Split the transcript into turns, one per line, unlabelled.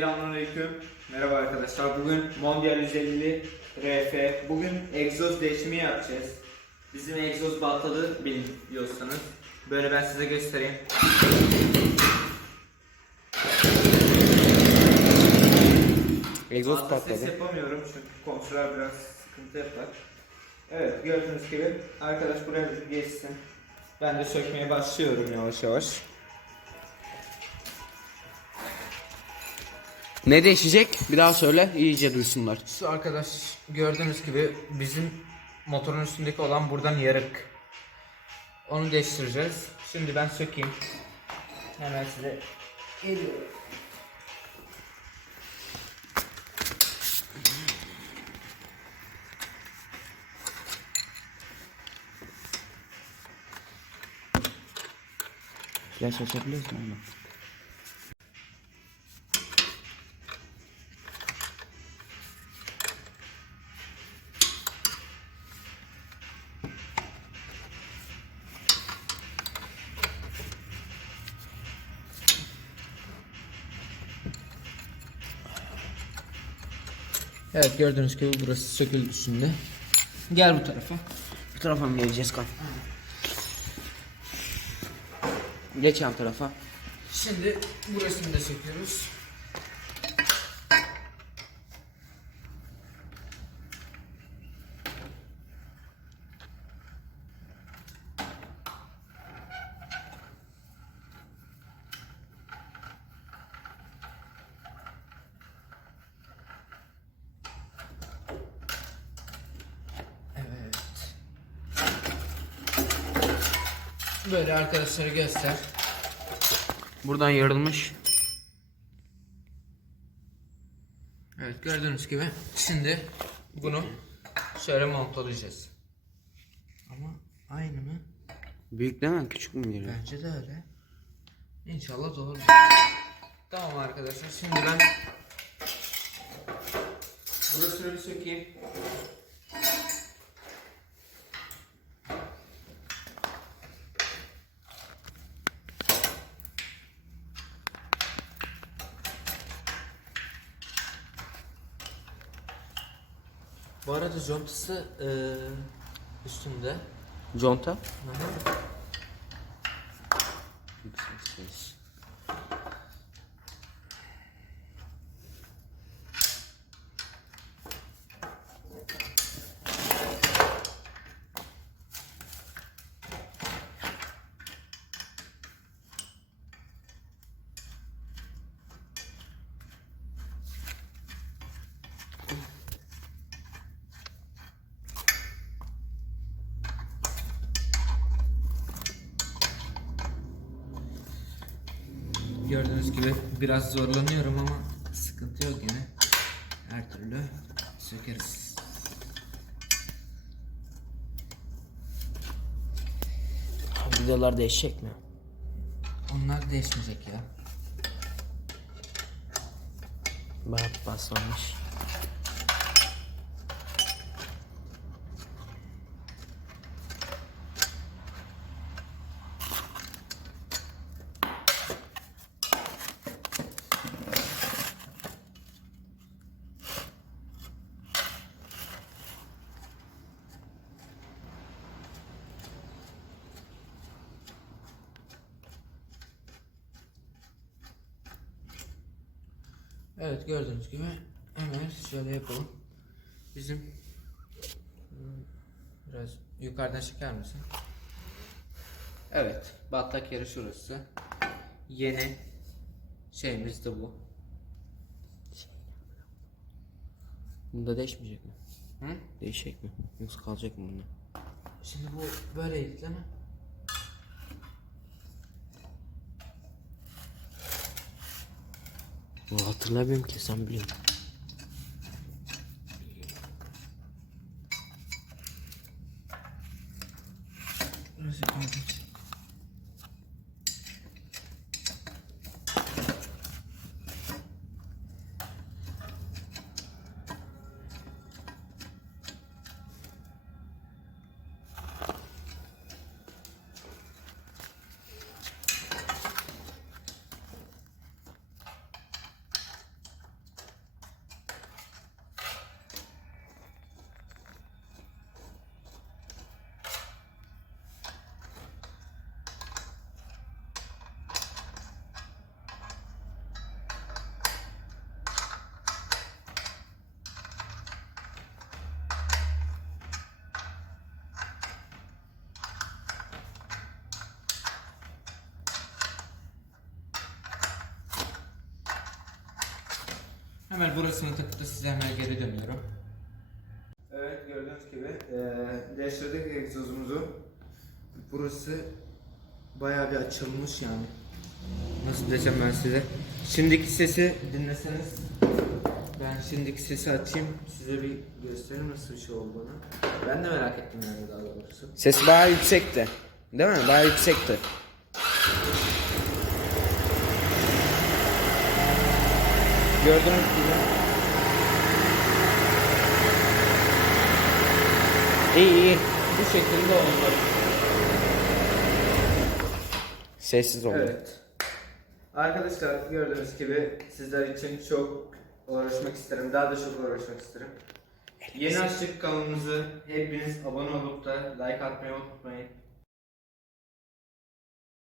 Selamünaleyküm. Merhaba arkadaşlar. Bugün Mondial 150 RF. Bugün egzoz değişimi yapacağız. Bizim egzoz batladı biliyorsanız. Böyle ben size göstereyim.
Egzoz
Fazla ses
patladı.
yapamıyorum çünkü komşular biraz sıkıntı yapar. Evet gördüğünüz gibi arkadaş buraya geçsin. Ben de sökmeye başlıyorum yavaş yavaş.
Ne değişecek? Bir daha söyle iyice duysunlar.
Şu arkadaş gördüğünüz gibi bizim motorun üstündeki olan buradan yarık. Onu değiştireceğiz. Şimdi ben sökeyim. Hemen size geliyorum.
Flash açabiliyoruz mu
Evet gördüğünüz gibi burası söküldü şimdi. Gel bu tarafa.
Bu tarafa mı geleceğiz kan? Geç yan tarafa.
Şimdi burasını da söküyoruz. Evet. Böyle arkadaşları göster.
Buradan yarılmış.
Evet gördüğünüz gibi şimdi bunu şöyle montlayacağız. Ama aynı mı?
Büyük değil mi? Küçük mü geliyor?
Bence de öyle. İnşallah doğru. Tamam arkadaşlar şimdi ben burasını bir sökeyim. Bu arada contası eee, üstünde.
Conta.
Hı hı. Gördüğünüz gibi biraz zorlanıyorum ama sıkıntı yok yine. Her türlü sökeriz.
Vidalar değişecek mi?
Onlar değişmeyecek ya.
Bayağı paslanmış.
Evet gördüğünüz gibi hemen şöyle yapalım. Bizim Hmm, biraz yukarıdan çeker misin? Evet, batlak yeri şurası. Yeni şeyimiz de bu.
Bunda değişmeyecek mi?
Hı?
Değişecek mi? Yoksa kalacak mı bunda?
Şimdi bu böyleydi değil mi?
Bu hatırlamıyorum ki sen biliyorsun.
Burası kalmış. Hemen burasını takıp da size hemen geri dönüyorum. Evet gördüğünüz gibi eee değiştirdik egzozumuzu. Burası bayağı bir açılmış yani. Nasıl desem ben size. Şimdiki sesi dinleseniz ben şimdiki sesi açayım size bir göstereyim nasıl bir şey olduğunu. Ben de merak ettim yani daha doğrusu.
Ses bayağı yüksekti. Değil mi? Bayağı yüksekti.
Gördüğünüz gibi
İyi iyi.
bu şekilde oldu.
Sessiz oldu.
Evet. Arkadaşlar gördüğünüz gibi sizler için çok uğraşmak isterim. Daha da çok uğraşmak isterim. Yeni açtık kanalımızı. Hepiniz abone olup da like atmayı unutmayın.